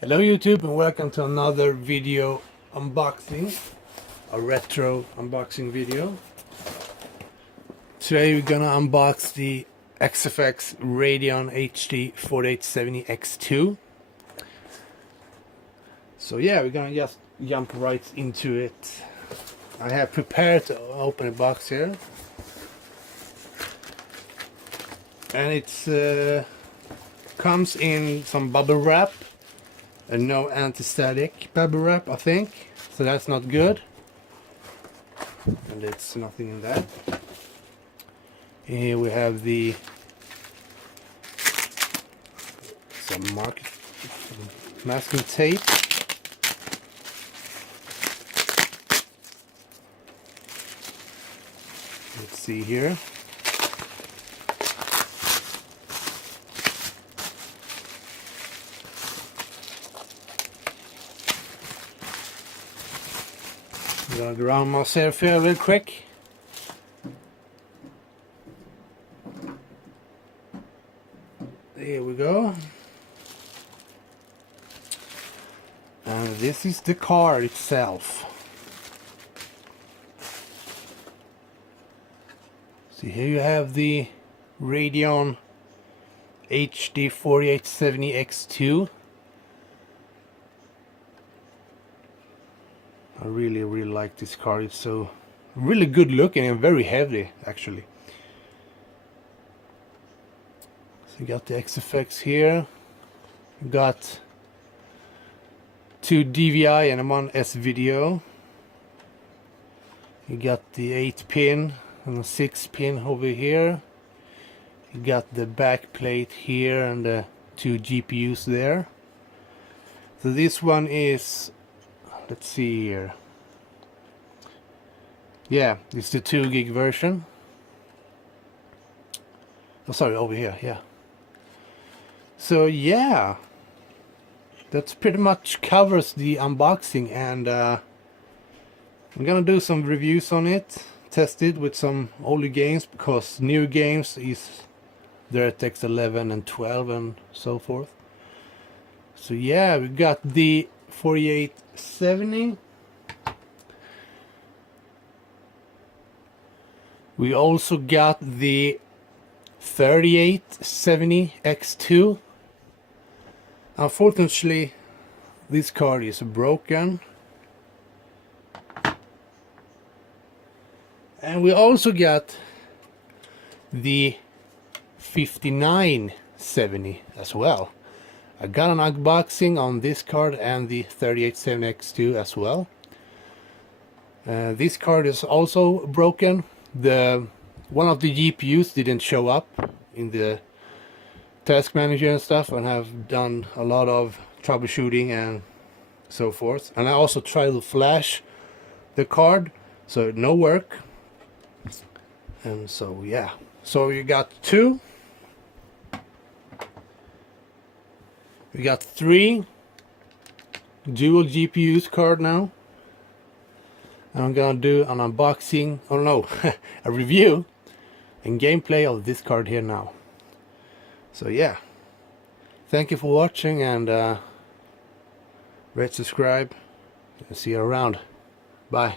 Hello YouTube and welcome to another video unboxing, a retro unboxing video. Today we're gonna unbox the XFX Radeon HD 4870 X2. So yeah, we're gonna just jump right into it. I have prepared to open a box here, and it's comes in some bubble wrap. And no anti-static bubble wrap, I think, so that's not good, and it's nothing in that. Here we have some masking tape. Let's see here. I'm gonna ground myself here real quick. There we go. And this is the card itself. See, here you have the Radeon HD 4870 X2. I really like this card. It's so really good looking and very heavy actually. So you got the XFX here. You got 2 DVI and 1 S-video. You got the 8-pin and a 6-pin over here. You got the back plate here and the 2 GPUs there. So this one is, let's see here. Yeah, it's the 2 gig version. Oh, sorry, over here, yeah. So yeah, that's pretty much covers the unboxing, and I'm gonna do some reviews on it, test it with some older games, because new games is DirectX 11 and 12 and so forth. So yeah, we got the 4870. We also got the 3870 X2. Unfortunately, this card is broken. And we also got the 5970 as well. I got an unboxing on this card and the 3870 X2 as well. This card is also broken. One of the GPUs didn't show up in the task manager and stuff, and I've done a lot of troubleshooting and so forth. And I also tried to flash the card, so no work. And so yeah, so you got 2. We got 3 dual GPUs card now. And I'm gonna do an unboxing, oh no, a review and gameplay of this card here now. So yeah, thank you for watching, and rate, subscribe, and see you around. Bye.